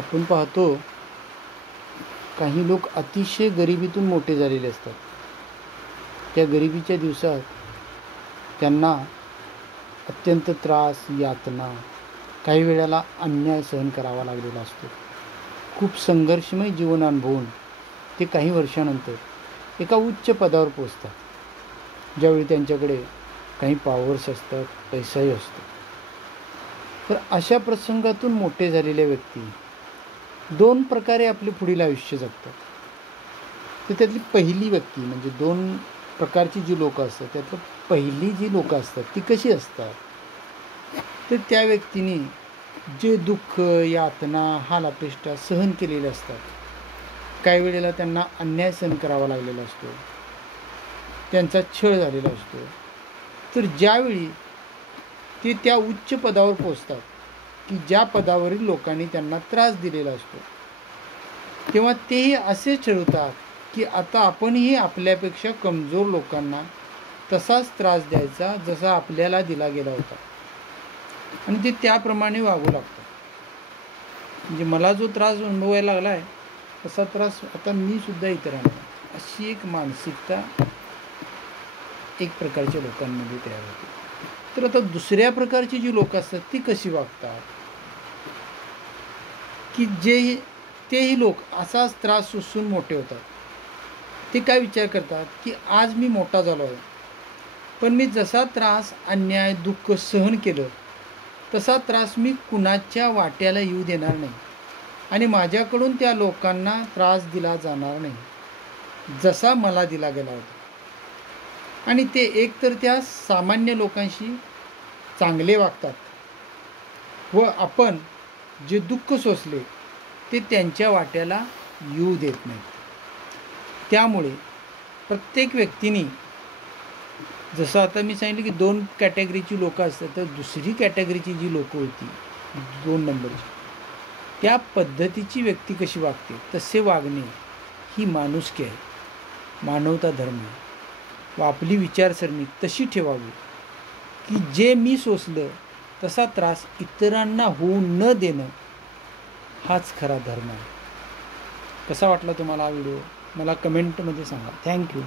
आपण पाहतो काही लोक अतिशय गरिबीतून मोठे झालेले असतात. त्या गरिबीच्या दिवसात त्यांना अत्यंत त्रास, यातना, काही वेळेला अन्याय सहन करावा लागलेला असतो. खूप संघर्षमय जीवन अनुभवून ते काही वर्षानंतर एका उच्च पदावर पोचतात, ज्यावेळी त्यांच्याकडे काही पॉवर्स असतात, पैसाही असतो. तर अशा प्रसंगातून मोठे झालेल्या व्यक्ती दोन प्रकारे आपले पुढील आयुष्य जगतात. तर त्यातली पहिली व्यक्ती म्हणजे दोन प्रकारची जी लोकं असतात त्यातलं पहिली जी लोकं असतात ती कशी असतात, तर त्या व्यक्तीने जे दुःख, यातना, हाल अपेष्टा सहन केलेले असतात. काही वेळेला त्यांना अन्याय सहन करावा लागलेला असतो, त्यांचा छळ झालेला असतो. तर ज्यावेळी ते त्या उच्च पदावर पोचतात की ज्या पदावरील लोकांनी त्यांना त्रास दिलेला असतो, तेव्हा तेही असे ठरवतात की आता आपणही आपल्यापेक्षा कमजोर लोकांना तसाच त्रास द्यायचा जसा आपल्याला दिला गेला होता, आणि ते त्याप्रमाणे वागू लागतात. म्हणजे मला जो त्रास अनुभवायला लागला आहे तसा त्रास आता मी सुद्धा इतरांना, अशी एक मानसिकता एक प्रकारच्या लोकांमध्ये तयार होते. तर आता दुसऱ्या प्रकारची जी लोक असतात ती कशी वागतात, की तेही लोक असाच त्रास सोसून मोठे होतात. ते काय विचार करतात की आज मी मोठा झालो आहे, पण मी जसा त्रास, अन्याय, दुःख सहन केलं तसा त्रास मी कुणाच्या वाट्याला येऊ देणार नाही, आणि माझ्याकडून त्या लोकांना त्रास दिला जाणार नाही जसा मला दिला गेला होता. आणि ते एकतर त्या सामान्य लोकांशी चांगले वागतात व आपण जे दुःख सोसले ते त्यांच्या वाट्याला येऊ देत नाहीत. त्यामुळे प्रत्येक व्यक्तीने, जसं आता मी सांगितलं की दोन कॅटेगरीची लोकं असतात, तर दुसरी कॅटेगरीची जी लोकं होती 2 नंबरची, त्या पद्धतीची व्यक्ती कशी वागते तसे वागणे ही माणुसकी आहे, मानवता धर्म आहे. व आपली विचारसरणी तशी ठेवावी की जे मी सोसलं तसा त्रास इतरांना होऊ न देणं हाच खरा धर्म आहे. कसा वाटला तुम्हाला हा व्हिडिओ मला कमेंटमध्ये सांगा. थँक्यू.